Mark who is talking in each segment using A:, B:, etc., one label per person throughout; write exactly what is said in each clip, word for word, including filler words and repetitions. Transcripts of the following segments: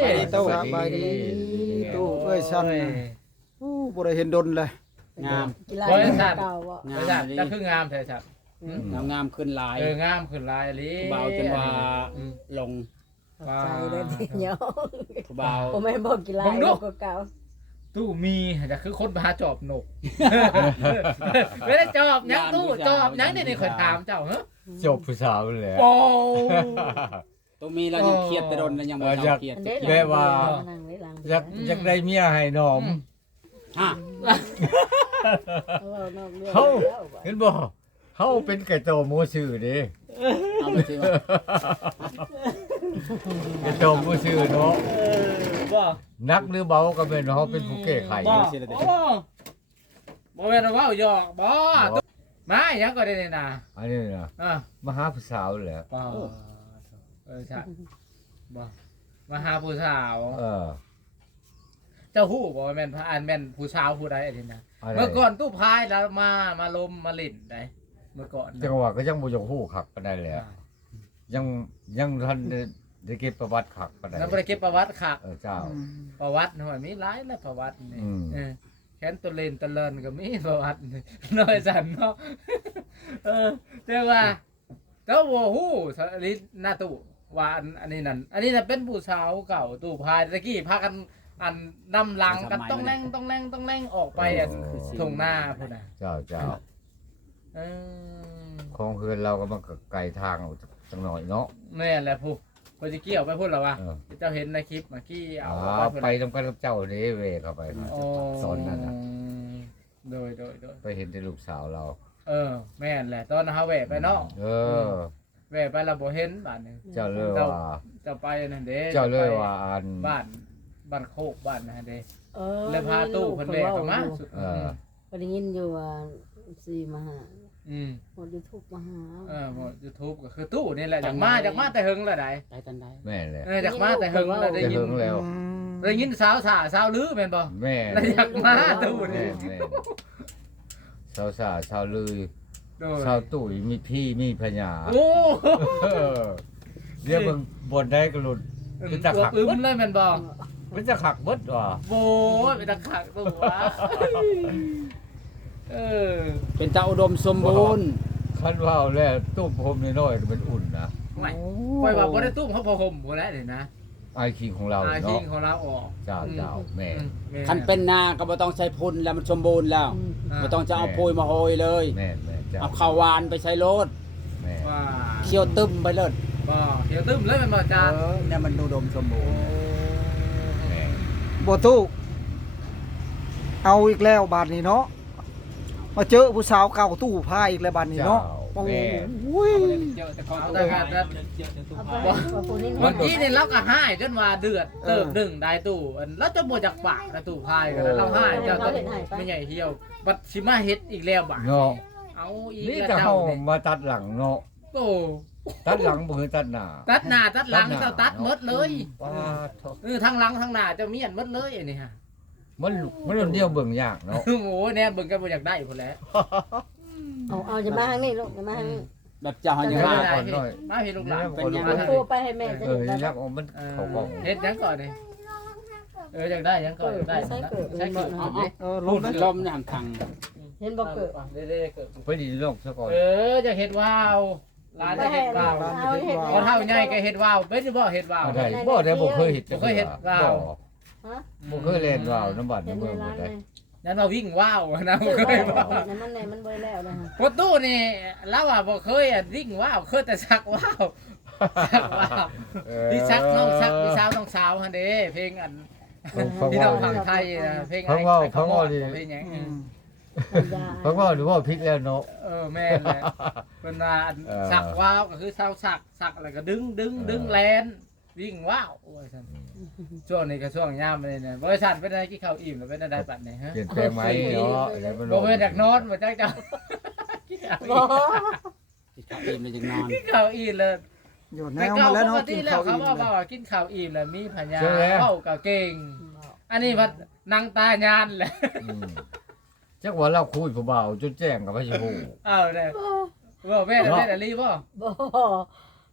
A: ตู้สบายดีตู้เอ้ยชั้นโอ้บ่ได้เห็นดนเลย
B: งาม
C: บริษัท
D: เก่าบ่
B: งา
C: บริ
B: ม
C: ษัท
B: ดี
C: จะคืองามแท้ครับ
B: งามงามขึ้นหลาย
C: เอองามขึ้นหลายลี
B: เบาจนว่าลง
D: ใจเลยทีเดียว
B: เบา
D: ผมไม่บอกกีฬาก็เก่า
C: ตู้มีจะคือคนพาจอบหนกไม่ได้จอบยังตู้จอบยังนี่นี่คอยถามเจ้าเหรอ
E: จบผู้สาวเลย
C: โอ้
B: ตัวมีแล้วยังเครียดแต่โดนแล้วยังบ่เศร้าเครียด
E: แม่ว่า อยากอยากได้เมียให้น้อม
B: ฮะ
E: เฮาเห็นบ่เฮาเป็นไก่โตหมูซื่อเด้
B: เอาไปสิว่า
E: ไก่โตหมูซื่อเนาะ
C: บ่
E: นักหรือเบาก็เป็นเฮาเป็นผู้แก้ไข
C: บ่โอ้บ่แม่นว่าหยอกบ่มายังก็ได้นี่นะ
E: อันนี้นะ
C: อ่ะ
E: มาหาผู้สาวแหละ
C: บ่เออใช่บ่มาหาผู้สาว
E: เออ
C: เจ้าฮู้บ่ว่าแม่นพระอันแม่นผู้สาวผู้ใดอันนี้นะ
E: อะไร
C: เมื่อก่อนตู้พายแล้วมามาลมมาลิ่นได้เมื่อก่อน
E: จังหวะก็ยังบ่อยากฮู้คักปานใดแหละยังยังทันได้ได้เก็บประวัติคักปานใด
C: แล้วบ่ได้เก็บประวัติค่ะ
E: เออเจ้า
C: ประวัติหน่อยมีหลายแล้วประวัตินี่
E: อืม
C: เออแค้นตัวเลนตะเลินก็มีประวัตินี่น้อยสันเนาะเออแต่ว่าเจ้าบ่ฮู้สลิดหน้าตู้ว่าอันอันนี้นั่นอันนี้น่ะเป็นผู้สาวเก่าตู้พายตะกี้พากันอันนำหลังกันต้องแรงต้องแรงต้องแรงออกไปอ่ะทุ่งนาพุ่นน่ะ
E: เจ้าเจ้า
C: เออ
E: ของเฮือนเราก็มันก็ไกลทางออกจังหน่อยเนาะ
C: แม่นแหละผู้เพิ่นสิเกี่ยวไปพุ่นเหรอวะ
E: เออ
C: เจ้าเห็นในคลิปเมื่อกี้เอา
E: อ๋อ
C: พุ่น
E: ไป
C: น่ะ
E: ทำกันกับเจ้าเด้เวเข้าไป
C: โอ้
E: ตอนนั้นน่ะ
C: โดยโดยโดย
E: ไปเห็นแต่ลูกสาวเรา
C: เออแม่นแหละตอนเฮาแวะไปเนาะ
E: เออ
C: แวะไปแล้วบ่เห็นบ้านนึง
E: เจ้าเลยว่า
C: จะไปนั่นเด้
E: เจ้าเลยว่าอัน
C: บ้านบ้านโคกบ้านนั่นเด้
D: เออ
C: เลยพาตู้เพิ่นแวะเข้ามาสุด
E: เออ
D: ก็ได้ยินอยู่ว่าสี่มาหา
C: อืม
D: หมด YouTube มาหา
C: เออหมด YouTube ก็คือตู้นี่แหละจากมาจากมาแต่หึงแล้วได้
B: ได้ตันได้
E: แม่แหละ
C: เออจากมาแต่หึงแล้วได้
E: จะ
C: ยิน
E: เฮิงแล้ว
C: ได้ยินสาวสาสาวลือแม่นบ่
E: แม่
C: ได้อยากมาตู้นี่
E: แม่แม่สาวสาวสาวลือ
C: โดย
E: สาวตุ๋ยมีพี่มีพญา
C: โอ้
E: เออเดี๋ยวมึงบนได้ก็หลุดเป็นตะขัก
C: อึม
E: เบิด
C: เลยแม่นบ่
E: เป็นตะขักเบิดว่ะ
C: โว้ยเป็นตะขักตู้วะเออ
B: เป็นเจ้าอุดมสมบูรณ์
E: คันว่าวแล้วตุ้มผมน้อยๆมันอุ่นนะ
C: ไม่ปล่อยว่าบ่ได้ตุ้มเขาพอห่มบ่แล้วนี่นะ
E: ไอคิงของเรา
C: อาคิง
E: เนาะ
C: ของเราออก
E: เจ้าเจ้าแม่
C: อืแม่
B: คันเป็นนาก็บ่ต้องใช้พุ่นแล้วมันสมบูรณ์แล้วบ่ต้องจะเอาโพยมาโหยเลย
E: แม่แม่เจ้า
B: เอาข้าวหวานไปใช้โลด
E: แม่
C: ว่า
B: เคี่ยวตึมไปเลย
C: บ่เขียวตึ้มเลยแม่นบ่อาจารย์
B: เออเนี่ยมันอุดมสมบูรณ์
E: แม่
A: บ่ตู้เอาอีกแล้วบาดนี้เนาะมาเจอผู้สาวเก่าตู้พายอีกแล้วบาดนี้
E: เจ้า
A: เนาะโอ้
E: แม่
A: ย
B: เจอแต่ของ
C: เอา
B: ตัว
C: แต่การ
D: เอาไปว่าผู้นี้
C: เมื่อกี้นี่เราก็ให้จนว่าเดือดเติบหนึ่งได้ตู้อันเราจะบ่จากปากนะตู้พายกันแล้วเราให้เจ้าต้องไม่ใหญ่เหี่ยวบัดสิมาเฮ็ดอีกแล้วบาด
E: เนาะ
C: เอาอีก
E: นี่
C: แล้ว
E: จะ
C: เจ้า
E: เข้า
C: นี่
E: มาตัดหลังเนาะ
C: โอ้
E: ตัดหลังบ่คือตัดหน้า
C: ตัดหน้าตัดหลัง
E: ตัดหน้า
C: เจ้าตัดหมดเลย
E: ป้าท
C: เออทั้งหลังทั้งหน้าเจ้าเมียนหมดเลยอันนี้ฮะ
E: มันมันเดียวเบิ่งยากเนาะ
C: โอ้โหแน่เบิ่งกันบ่อยากได้พุ่นแหละ
D: เอาเอาจะมาทางนี้ลูกจะมาทางนี้
B: แบบเจ้ายัง
C: มา
B: ว่า
C: พี่มาพี่ลูกหลาน
B: เป็นยัง
D: เอาตัวไปให้แม่จะ
E: เออ
D: ได้
E: ยักเอามัน
C: เออ
E: เข้ากล้อง
C: เฮ็ดหยังก่อนนี่เอออยากได้หยังก่อนอยากได้
D: ใช้เกิด
C: ใช้เกิด
B: เอา
A: เออ
B: ๆ
A: ล
B: พู
A: ง
B: ด
A: นะ
B: ลมน้ำทาง
D: เห็นบ่เกิด
C: เด้ๆเกิด
E: ไปดีโลกซะก่อน
C: เออจะเฮ็ดว้าวร้านจะเฮ็ดว้าว
D: เอาเห็ด
C: พอเท่าใหญ่ก็เฮ็ดว้าวเป็นบ่เฮ็ดว้าว
E: ได้บ่ได้บ่เคยเห็น
C: บ่เคยเห็นว้าว
D: ฮะ
E: บ่เคยเล่นว่าวน้ำบัด
D: เห็น
E: น้ำ
D: ใน
E: เมือง
D: ร้า
E: บ่
D: น
E: ได้
D: เลย
C: นั่นว่าวิ่งว้าวนะบ่
D: เกิด
C: เคย
D: บ่
C: ว้าว
D: นั่นมันไหนมันบ่แล้วนะฮะ
C: พอตู้นี่เราว่าบ่เคยอ่ะวิ่งว้าวเคยแต่ซักว้าวซักว้าวพี่ซักน้องซักพี่สาวน้องสาวหั่นเด้เพลงอัน
E: ฟัง
C: พี่น้
E: ว่า
C: องฝั่งไทยนะเพลง
E: ฟังว่าฟังว่าดิ
C: เพลงหยัง
A: อืม
E: ฟังว่าหรือว่าพิษแล้วเนาะ
C: เออแม่นแหละเพิ่นว่าอัน
E: เออ
C: สักว้าวก็คือเซาสักสักอะไรก็ดึงดึงดึงแลนวิ่งว้าวโอ้ยซั่นช่วงนี้ก็ช่วงยามเลยเนี่ยบริษัทเป็นอะไรกินข้าวอิ่มหรือเป็นอะไรบัดนี้ฮะ
E: เปลี่ยนแปลงไหมเนาะ
C: บ่เป็นอยากนอนบ่จักจ้ะกินข้าว
D: บ่
C: อิ่ม
B: กินข้าวอิ่มเลยจึงนอน
C: กินข้าวอิ่มเลย
A: อยู่แน
C: แต่
A: ว
C: เก่า
A: มาแล้ว
C: ป
A: เนาะ
C: กติ
A: กิน
C: แล้ว
A: ข้าว
C: เขา
A: อิ่ม
C: ว่า
A: เลย
C: ว่ากินข้าวอิ่มแล้วมีพญา
E: ใช่แล้ว
C: เว้าก็เก่ง อันนี้ว่านั่งตายานแหละ
E: อืมจักว่าเราคุยผู้บ่าวจนแจ้งกับพระชิบู
C: เอาได้ว่าแม่ได้ได้ลีบ่
D: บ่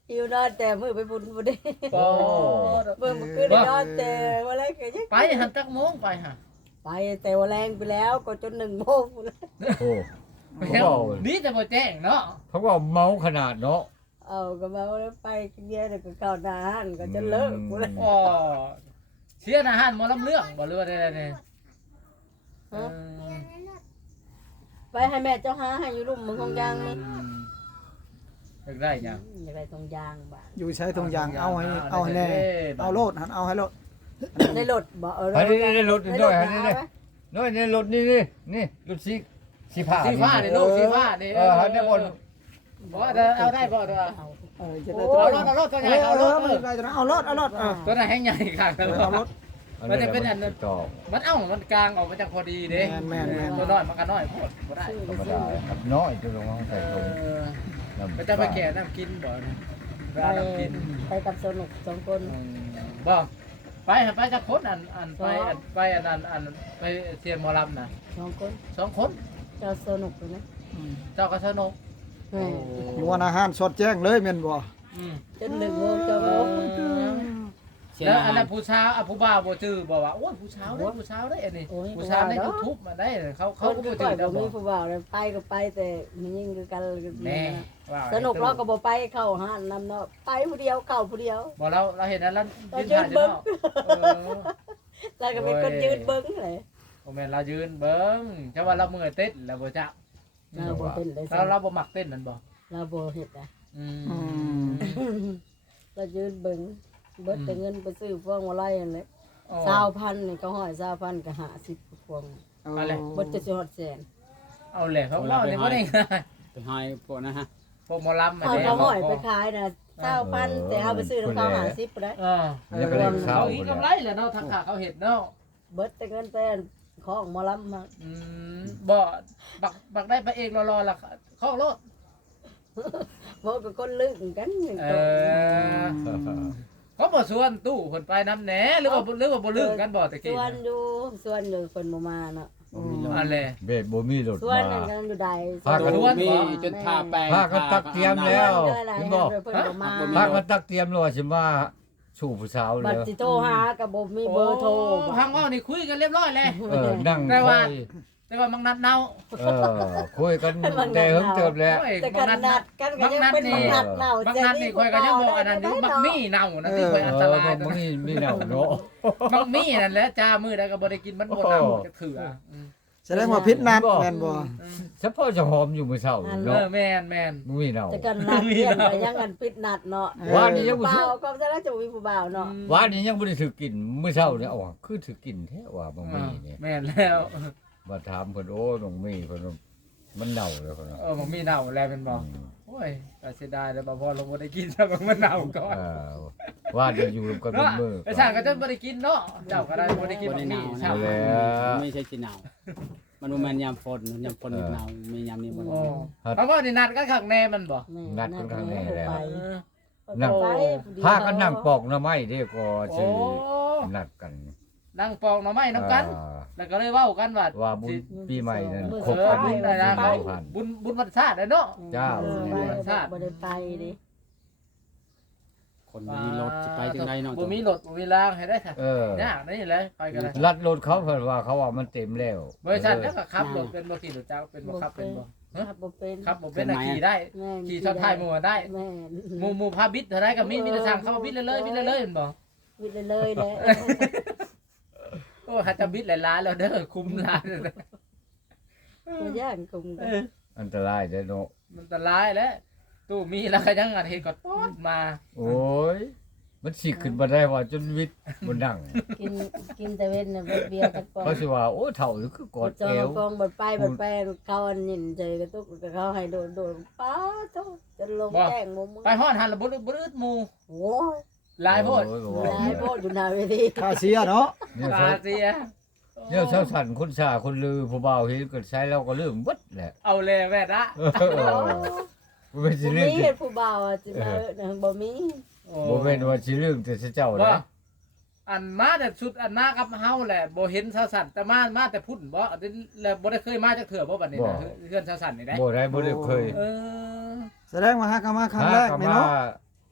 D: หิวนอนแต่มือไปบุญบ่ได้
C: ปอ
D: เบิ่งบ่คืนได้นอนแต่ว่าแล้วก็ยัง
C: ไปหันจักโมงไปหะ
D: ไปแต่ว่าแรงไปแล้วก็จนหนึ่งโมงพุ่นแล้ว
E: โอ้
C: ไปแล้วนี่แต่บ่แจ้งเนาะ
E: เขาว่าเมาขนาดเนาะ
D: เอาก็มาแล้วไปกินเบียร์แล้วก็เข้าร้านก็จะเลิกพุ่นแล้ว
C: อ๋อเสียอาหารหมอลำเรื่องบ่เรือได้ๆเนี่ยเออ
D: ไปให้แม่เจ้าหาให้อยู่ลุ่มมึงของยางมึง
C: อยากได้หยัง
D: อยากได้ตรงยางบ่า
A: อยู่ใช้ตรงยางเอาให้เอาให้แน่เอาโลดหันเอาให้โลด
D: ได้รถบ่เออ
E: อันนี้ในรถนี่ด้วยอันนี้
D: ได้
E: นี่น้อยในรถนี่นี่นี่รถสีสีผ้า
C: สีฟ้านี่ลูกสีฟ้านี่
E: เออหันได้บน
C: บ่เด้อเอาได้บ่เด้อ
D: เอา
A: เออจะได้
C: เอารถเอารถตัวใหญ่เอารถ
A: เออได้เอารถเอารถเออ
C: ตัวนั้นให้ใหญ่ข้างกัน
A: เอารถ
C: มันจะเป็นอันนั้น
E: ต่อ
C: มันเอ้ามันกลางออกมาจากพอดีเด้
A: แม่นแม่นแม่น
C: ตัวน้อยมันก็น้อยโพดบ่ได้
E: ธรรมดาครับน้อยจะลงมาใส่ถุง
C: เออ
E: น้ำ
C: มันจะไปแก่น้ำกินบ่เนี่ยไปเอาน้ำกิน
D: ไปกับสนุกสองคน
C: อืมบ่ไปหาไปจากคนอันอันไปอันไปอันอันอันไปเทียนหมอลำน่ะ
D: สองคน
C: สองคน
D: เจ้าสนุกเลยนะ
C: เจ้าก็สนุก
D: แม่
A: อยู่วันอาหารสดแจ้งเลยแม่นบ่
C: อืม
D: จนหนึ่งโมงเจ้าโมง
C: แล้วอันนั้นผู้ชายอ่ะผู้บ่าวบ่จื้อบอกว่าโอ้ยผู้ชายได้ผู้ชายได้อันนี้ผู้ชายใน YouTube มาได้เขา
D: เขา
C: เขาก็
D: ก็
C: บ่
D: ป
C: จื้
D: ล่อ
C: อย ด
D: บ่
C: อก
D: มีผู้บ่าวเลยไปก็ไปแต่มันยิ่งคือกัน
C: แน่ว่า
D: สนุกเราก็บ่ไปเข้าห้านนำเนาะไปผู้เดียวเข้าผู้เดียว
C: บ่เราเราเห็นนั้นแล้ว
D: เรา
C: ยืน
D: ยื
C: ถ่าน ยอยู่
D: เบิ่ง
C: เนาะเออ
D: แล้วก็เป็นคนยืนเบิ้งเลย
C: บ่แม่นเรายืนเบิ่งจะว่าเราเมื่อยเต้นแล้วบ่จ๊ะ
D: เราบ่เป็นเลย
C: เราเราบ่มักเต้นนั่นบ่
D: เราบ่เฮ็ดอ่ะ
C: อื
A: อื
C: ม
A: ม
D: เรายืนเบิ้งเบิดแต่เงินไปซื้อพวงมาลัยนั่นแหละ
C: อ๋อ
D: สาวพันนี่ก็ห้อยสาวพันก็ห้าสิบพวง
C: อะไร
D: เบิดจะสิฮอดแสน
C: เอาแหละเขาเล่านี่บ่ได้ง่าย
B: ไปให้พวกนะฮะ
C: พวกหมอลำมา
D: เอา
C: แล้
D: ก็
C: ว
D: ห้อยไปขายน่ะสาวพันแต่เอาไปซื้อน้ำเขาห้าสิบได้
C: เออ
E: แล้วก็เล่นข้าว
C: เขา
E: ห
C: อี
E: ม
C: ก
E: ด
C: กำไร
E: แล้ว
C: แหละเนาะทักษะเขาเห็นเนาะ
D: เบิดแต่เงินแต่ของหมอลำมา
C: อืมบ่บักบักได้ไปเองรอๆล่ะเข้ารถ
D: บ่ก็คนลึกกันอย่าง
C: เอ
D: ก็
C: อเขาบ่ชวนตู้เพิ่นไปนำแหน่หรือว่าหรือว่าบ่ลืมกันบ่ตะ
D: ส่
C: กี้
D: วนอยู่ส่วนอยู่เพิ่นบ่มาเนาะ
C: อันแหละ
E: เบ็ดบ่มีรถ
D: ส่วน
E: มา
D: นั้นกันอยู่ใด
E: พากัน
B: ดูมีจนทาแปลง
E: พากันตักเตรียมแล้ว เห็นบ่
D: เพิ่นบ่มา
E: พากันตักเตรียมแล้วว่าสิมาสู่ผู้สาว
D: บั
E: แล้
D: ด
E: ว
D: สิโทรหาก็บ่มีเบอร์โทร
C: พังว่านี่คุยกันเรียบร้อยแล้ว
E: เออนั่ง
C: แต่ว่า
E: คุย
C: แต่ว่ามังนัดเนา
E: เออคุยกันแต่เฮิงเติบแล้ว
C: โอ้ย
D: แต่
C: บั
D: กั
C: ง
D: น
C: นัด
D: นัดกันก็ยังเป็นบังนัดเน่า
C: บางนัดนี่ข่อยก็ยังบอกอันนั้นอยู่บักมี่เน่านะที่ข่อยอันตราย
E: เออบ่มีมีแนวเนาะ
C: บักมี่นั่นแหละจ้ามื้อใดก็บ่ได้กินมันบ่เน่าจะเถื่ออืม
A: แสดงว่าพิษนัดแม่นบ่
E: เฉพาะจะหอมอยู่มื้อเช้า
C: เอ
E: เนาะ
C: อแม่นแม่น
E: บ่มีแนว
D: แต่กันนัดเรียนก็ยังกันปิดนัดเนาะ
E: ว่านี่ยังบ่
D: เบา
E: ถูก
D: ก็จะแล้วจะมีผู้บ่าวเนาะ
E: ว่านี่ยังบ่ได้ถือกินมื้อเช้าเนี่ยเอาว่ะคือถือกินแท้ว่าบ่มีนี่
C: แม่นแล้ว
E: มาถามเพิ่นโอ้ยบ่มีเพิ่นว่ามันเน่าแล้วเพิ่นว่า
C: เออบักมี่เน่าแล้วเป็นบ่
E: อืม
C: โอ้ยก็เสียดายแล้วบ่พอลงบ่ได้กินซะบักมันเน่าก่อน
E: เออว่าเดี๋ยวอยู่ร่วมกันเป็น
C: เนาะ
E: มือ
C: ไอ้ช่างก็จะบ่ได้กินเนาะเจ้าก็ได้บ่ได้กิน
B: บ่
C: บั
B: ได้
C: ก
B: ห
C: มี่
B: นาว
C: ช่าง
B: นะ
E: แล้ว
B: ไม่ใช่สิหนาวมันบ่แม่นยามฝนยามฝนนี่หนาวมียามนี้บ่ห
C: โอ้
B: นาว
C: เพราะว่านี่นัดกันข้างแน่มันบ่
D: แม่
E: นัดกันครั้งแรกแล้ว
D: ไป
E: นั่ง
D: ไป
E: พากันนั่งปอกหน่อไม้เด้ก็
C: โอ้
E: ชื่อนัดกัน
C: นั่งปอกหน่อไม้นํกัน
E: อ่า
C: แล้วก็เลยเว้ากันว่า
E: ว่าบุญปีใหม่นั้น
C: เอ
E: ครบ
C: อ
E: กัน
C: บุญอะไรนะ
E: สองพัน
C: บุญบุญวันชาติเลยเนาะ
E: เจ้า
D: เออ
C: เนี่ย
D: ไปบ่ได้ไปดิ
B: คนมีรถสิไปจังไดเนาะ
C: บ่มีรถบ่มีรางให้ได้ค่ะ
E: เออ
C: ยากนี่แหละไปกันเลย
E: ลัดรถเขาเพิ่นว่าเขาว่ามันเต็มแล้ว
C: บริษัทแล้วก็ขับรถเป็นบ่ขี่รถจักรเป็นบ่ขับเป็นบ่ฮะ
D: ครับบ่เป็น
C: ขับบ่เป็นน่ะขี่ได้
D: แม่
C: ขี่ชอบท้ายหมู่ได้
D: แม่
C: หมู่หมู่พาบิดเท่าใดก็มีมีแต่สั่งเข้ามาบิดเลยเลยบิดเลยเลยแม่นบ่
D: วิดเลยๆแหละ
C: โอ้หัดจะบิดหลายๆแล้วเด้อคุ้มหลายเลย
D: บ่ย่านกุมกัน
E: อันตรายเด้อเนาะ
C: มันอันตรายแล้วตู้มีแล้วก็ยังอันเฮ็ดก็ป๊อดมา
E: โอ้ยมันสิขึ้นมาได้ว่าจนวิทย์บ่นั่ง
D: กินกินแต่เว้นน่ะเบิดเบียร์ตะกอน
E: เขาสิว่าโอ้เฒ่าคือกอด
D: จ
E: เอ
D: อ
E: ว
D: กองบดไปบดไปเขาอันนินใจกระตุกกับเขาให้โดดโดดป้าโตจะลงแจ้งมุม
C: ไปฮอดหันแล้วบ่บ่อึดหมู่
D: โอ้ย
C: หลายโพด
E: โอ้
D: หลายโพดอยู่หน้าเวที
A: ค่าเสียเนาะ
E: เนี่ย
C: ตา
E: เขา
C: เสีย
E: เนี่ยเช้าสันคนชาคนลือผู้บ่าวเห็นก็ใช้แล้วก็เริ่มเบิดแหละ
C: เอาเลยแม่ละ
E: เออบ่เป็นสิ
D: บ่
E: เรื่
D: มี
E: อง
D: เฮ็ดผู้บ่าวอ่ะสิมาเออบ่มี
E: บ่เป็นว่าสิเรื่องแต่เจ้า
C: ว่า
E: นะ
C: อันมาแต่ชุดอันมากับเฮาแหละบ่เห็นชาวสันแต่มามาแต่พุ่นบ่อันนี้แล้วบ่ได้เคยมาจากเถื่อบ่บัดนี้นะเพื่อนชาวสันนี่ได้
E: บ่ได้บ่ได้เคย
C: เออ
A: แสดงว่าฮักกันมาครั้งแรก
E: หา
A: นี่
E: มา
A: เนาะ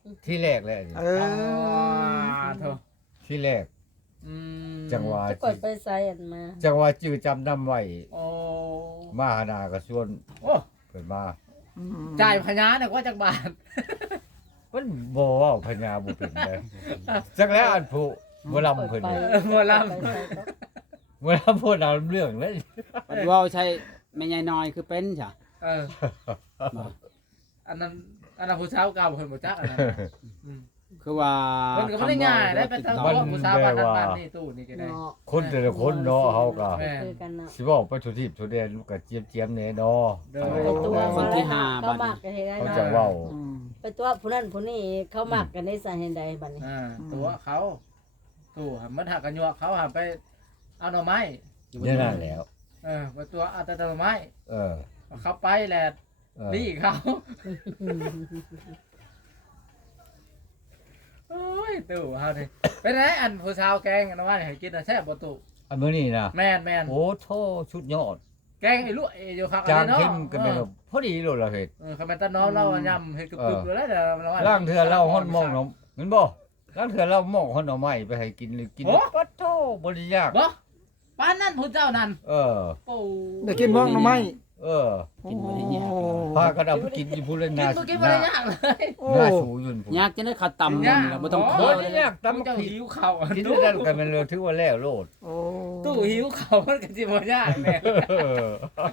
E: ที่แรกเลยอันนี้
A: เอ
C: อ๋
A: อ
C: อโถ
E: ที่แรก
C: อืม
E: จังหวะ
D: จะกดไปใส่อันมา
E: จังหวะจื้อจำนำไว้
C: โอ้
E: มาหานาก็ชวน
C: โอ้
E: เพิ่นมา
C: จ่ายพญาเนี่ยก็จักบาท
E: เพิ่นบ่เว้าพญาบ่เป็นเลยจักแล้วอันผู้บ่ลำเพิ่น
D: ไป
E: นี่
C: หมอลำ
D: ไปใส่ก็
E: บ่ลำพูดเอาเรื่องเลย
B: ปัดเว้าใช่แม่ใหญ่น้อยคือเป็นจ้ะ
C: เอออันนั้นอันนั้นผู้สาวเก่าเพิ่นบ่จักอันนั้นอืม
B: คือว่า
C: เพิ่นก็บ่ได้ง่ายได้ไปทาง
E: มัน
C: ผู้สาวบ้านนั้น
E: แปลว่า
C: บ้านนี้ตู้นี่ก็ได้
D: เนาะ
E: คนแต่ละคนเนาะเฮาก็
C: แม่
D: คือกันเนาะ
E: สิเว้าไปทุทิศทุเดนก็เจียมๆแน่เนาะ
C: เด้อ
D: ไปตัว
B: คนที่ห้า
D: เขา
B: บัด
D: มักกันให้ได้
E: เขา
D: เนาะ
E: จะเว้า
A: อืม
D: ไปตัวผู้นั้นผู้นี้เขามักกันได้สาเหตุใดบัดนี้
C: อ่าตัวเขาตู้หามันหักกันยัวเขาหาไปเอาหน่อไม้
E: เนี่ยนั่นแหล้ว
C: เออไปตัวเอาแต่หน่อไม้
E: เออ
C: เขาไปแหละ
E: เออ
C: ดีเขาโอ้ยตู่เฮาดิเป็นไงอันผู้สาวแกงอันว่าให้กินน่ะแซ่บบ่ตู่
E: อันมื้อนี้นะ
C: แม่นแม่น
E: โอ้โทชุดยอด
C: แกงไอ้ลูกไอ้อยู่คัก
E: จาน
C: เนาะ
E: เข้มก็แม่นว่าพอดีโลดละเฮ็ด
C: เออคำเป็นตาน้องเรายำเฮ็ดกึบๆอยู่แล้วเดี๋ยวเราว่า
E: ล่างเทื่อเราฮ้อนหมองเนาะแม่นบ่ล่างเทื่อเราหมองฮ้อนเอาไม้ไปให้กินหรือกินปัดโทบ่ได้ยาก
C: บ่ป้านนั่นผู้เจ้านั่น
E: เออ
C: โอ้
A: ได้กินบ้องหน่อไม้
E: เออ
B: กินบ่ได้ยาก
E: พากันเอาไปกินอยู่พุ่นเลย
C: กิน
E: นา
C: บ่กินบ่ได้ยากเลย
A: โอ้
E: หน้าสูอยู่พุ่น
B: ยากจะได้ข้าวตำ
C: ยาก
B: แล้วบ่ต้อง
C: โ
B: เคี่ยว
E: บ่
B: เล
E: ได้
B: ย
E: ยาก
C: ต้อง
E: ตำ
C: เจ้า
E: กิน
C: หิวข้าว
E: กิน
C: ตู้
E: ได้กันมันเลยถือว่าแล้วโลด
A: โอ้
C: ตู้หิวข้าวมันก็สิบ่ยากแม่
E: เออ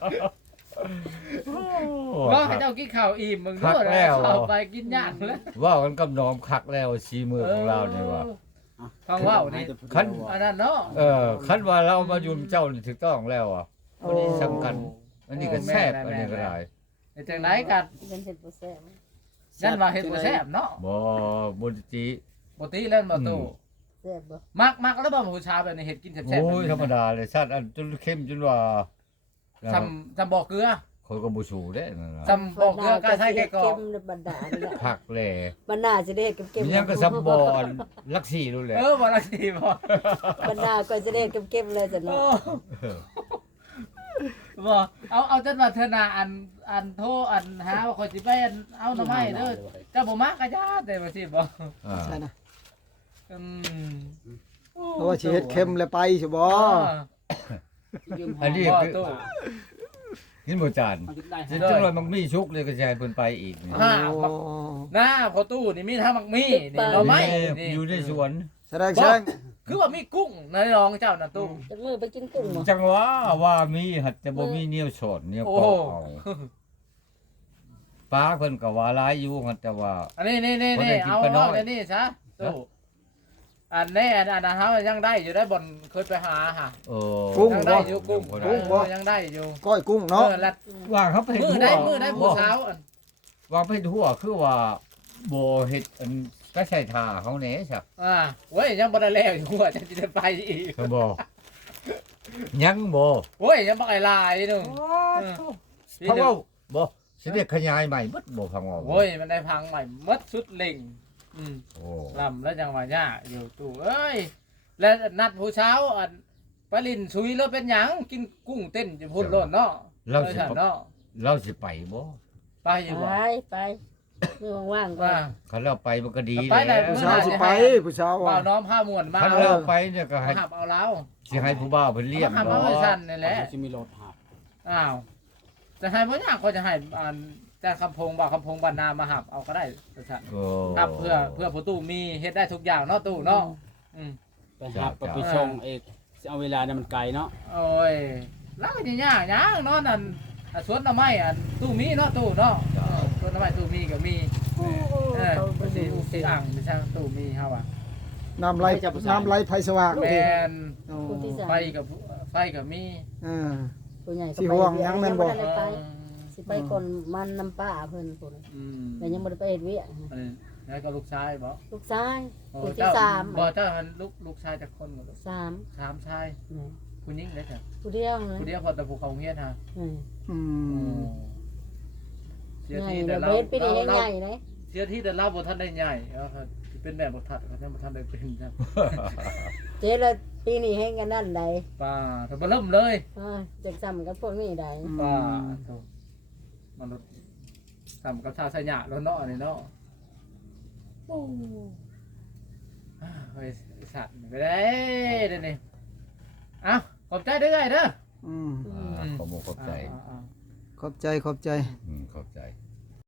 C: บ่ให้เจ้ากินข้าวอิ่มมึง
E: คั
C: ดู
E: กแล้ว
C: ข้าวไปกินยากแล้ว
E: ว่ากันกับน้อมคักแล้วชีมือของเราเนี่ยว่า
C: ฟังว่าวนี่
E: คัน
C: อันนั้นเนาะ
E: เออคันว่าเรามายุ่มเจ้านี่ถูกต้องแล้วอ่ะ
A: โอ้
E: สำคัญ อันนี้ก็แซ่บอันนี้ก็ได้
C: ในจังไดกัน
D: เป็นเห็ดบ่แซ่บ
C: ยันว่าเฮ็ดบ่แซ่บเนาะ
E: บ่บุญจี
C: บ่ติเล่นบ่ตู้
D: แซ่บบ่
C: มักมักแล้วบ่ผู้ชายแบบนี้เฮ็ดกินแซ่บๆแบบ
E: โอ้ย
C: นี้
E: ธรรมดาเลยชาติอันจนเข้มจนว่า
C: จำจำบ่เกลือ
E: คนก็บ่สู้เด้นั่นน่ะ
C: จำบ่เกลือก็ใช้แค่กรอ
D: เค็
C: ก
D: มบรรดานี่แหละ
E: คักแล
D: บรรดาสิได้เฮ็ดเค็ม
E: มี
D: ๆ
E: หยังก็ซับบอนลักซี่นู่นแหละ
C: เออบ่ละสิบ่
D: บรรดาก็จะได้เฮ็ดเค็มๆเลยจ้ะ
C: โอ้
D: เนาะ
C: บ่เอาเอาจนว่าเธอน่ะอันอันโทรอันหาว่าข่อยสิไปอันเอาหน่อไม้เด้อเจ้าบ่มักก็ย่าแต่ว่าสิบ่
E: อ่า
A: ใช่นะ
C: อืม
A: เพราะว่าสิเฮ็ดเค็มแล้วไปสิบ่
E: อันนี้
C: บ่
E: คือ
C: ตู้
E: กินบ่จาน
B: เอากินได้
E: สิ
B: ฮะ
E: จังเลยมันมีชุกเลยก็สิให้เพิ่นไปอีกนี่
C: อ่า
A: โอ้
C: หน้าพอตู้นี่มีทั้งมักมี่นี่หน่อไม้นี่
E: อยู่ในสวน
A: แสดงแซง
C: คือว่ามีกุ้งในรองเจ้าน่ะตู้
D: จักมื้อไปกินกุ้งบ่
E: จังว่าว่ามีหัดจะบ่มีเนี่ยวสดเนี่ยว
C: โอ้
E: ปอกเอาป้าเพิ่นก็ว่าหลายอยู่หัดแต่ว่า
C: อันนี้นี่นี่
E: บ่ได้
C: นี่
E: กิน
C: เอา
E: ปลาน้อย
C: เอาในนี่ซะตู้อันนี้อันอันอันเฮายังได้อยู่ได้บ่อนเคยไปหาหา
E: เออ
A: กุ้ง
C: ยัง
A: บ่
C: ได้อยู่กุ้ง
E: บ่
C: เอ
E: ได้
C: อยังได้อยู่
A: ก้อยกุ้งเนาะ
C: เออลัด
E: ว่าเขาไป
C: มือ
E: ทั่ว
C: ได้มือได้ผู้สาวอัน
E: ว่าไปทั่วคือว่าบ่เฮ็ดอันก็ใช้ท่าเขาแหน่ซะ
C: อ่าโอ้ยยังบ่ได้แล้วอยู่ว่าจะสิได้ไปอีก
E: เขาบ่ยังบ่
C: โอ้ยยังบ่ไอ้ลายนึง
E: เขาว่าบ่สิได้ขยายใหม่เบิดบ่ฟังว่า
C: โอ้ยมันได้พังใหม่หมดสุดเล่งอืม
E: โอ้
C: ลำแล้วจังหวะยากอยู่ตู้เอ้ยแล้วนัดผู้เช้าอันปลินซุยแล้วเป็นหยังกินกุ้งเต้นจะพูดโลดเนาะ
E: เรา
C: ออ
E: สิ
C: ฉันเนาะ
E: เราสิไปบ่
C: ไปอยู่
D: ไป
C: บ่
D: ไปมื้อว่างๆก็
C: ว่า
E: คันเราไปมันก็ดี
C: ไปได้
E: แล้ว
A: ผู้สาวสิไปผู้สาว
C: ว่า
A: ว่า
C: น้อมผ้ามวนมา
E: คัน
C: เอา
E: เราไปเนี่ยก็ให้
C: หับเอาแล้ว
E: สิให้ผู้บ่าวเพิ่นเลี้ยง
C: หับ
E: บ่
C: เอาไว้สั้นนี่แหละ
B: สิมีโลดหับ
C: อ้าวจะให้บ่ยากก็จะให้อันแต่คำพงบ่าวคำพงบรรณามาหับเอาก็ได้สั้น
E: โอ้
C: หับเพื่อเพื่อผู้ตู้มีเฮ็ดได้ทุกอย่างเนาะตู้เนาะอืม
B: ไปหับไปไปส่งเอกสิเอาเวลาเนี่ยมันไกลเนาะ
C: โอ้ยแล้วก็สิยากหยังเนาะนั่นอ่ะสวนหน่อไม้อันตู้มีเนาะตู้เนาะเออสวนหน่อไม้ตู้มีก็มี
D: โอ้โห
C: เออ
D: เขา
C: ไป
D: บ่
C: สิ
D: สิ
C: สิอ่างไปช่างตู้มีเฮาอ่ะ
A: น้ำไหลน้ำไหลไฟสว่าง
C: แม
A: ที่
C: น
A: โอ้
D: ผู้ที่สาม
C: ไฟกับไฟกับมี
A: อ่า
D: ผู้ใหญ่ก็
A: สิ
D: ไป
A: ห่วง
D: เวี
A: ยังแม่นบ่
D: บ่ได้ไปสิไปก่อนมันน้ำป้าเพิ่นพุ่น
C: อืม
D: แต่ยังบ่ได้ไปเฮ็ดเวียก
C: อันนี้แล้วก็ลูกชายบ่
D: ลูกชาย
C: โอ้
D: คนที่
C: เจ้า
D: สาม
C: บ่เจ้ามันลูกลูกชายจักคนบ่ลูก
D: สาม
C: สามชาย
D: นี่
C: ผู้หญิงเด้อจ้ะ
D: ผู้เดียวนะ
C: ผู้เดียวพอแต่ผู้เขาเฮียนฮะ
D: นี่
A: อืม
C: เสีย
D: ใหญ่
C: ที
D: แล้
C: แต่
D: ว
C: เรา
D: เฮ็ดปีนี้ให้
C: เรา
D: ใหญ่เลย
C: เสียทีแต่เราบ่ทันได้ใหญ่เออครับเป็นแบบบ่ทัดเขาบ่ทันได้เป็นจ้ะ
D: เจ๊ละปีนี้ให้กันนั่นใด
C: ป้าถ้าบ่เริ่มเลย
D: เออจักซ้ำกับพวกนี้ใด
C: ป้าโธ่มันรถทำกับชาวสยะแล้วเนาะอันนี้เนาะโอ้อ่าเฮ้ยสัตว์ไปได้เดี๋ยวนี้เอ้าขอบใจเด้อไอ้เด้อ
A: อืม
E: อ่าขอบคุณขอบใจ
C: อ่าอ่า
A: ขอบใจขอบใจ
E: อืม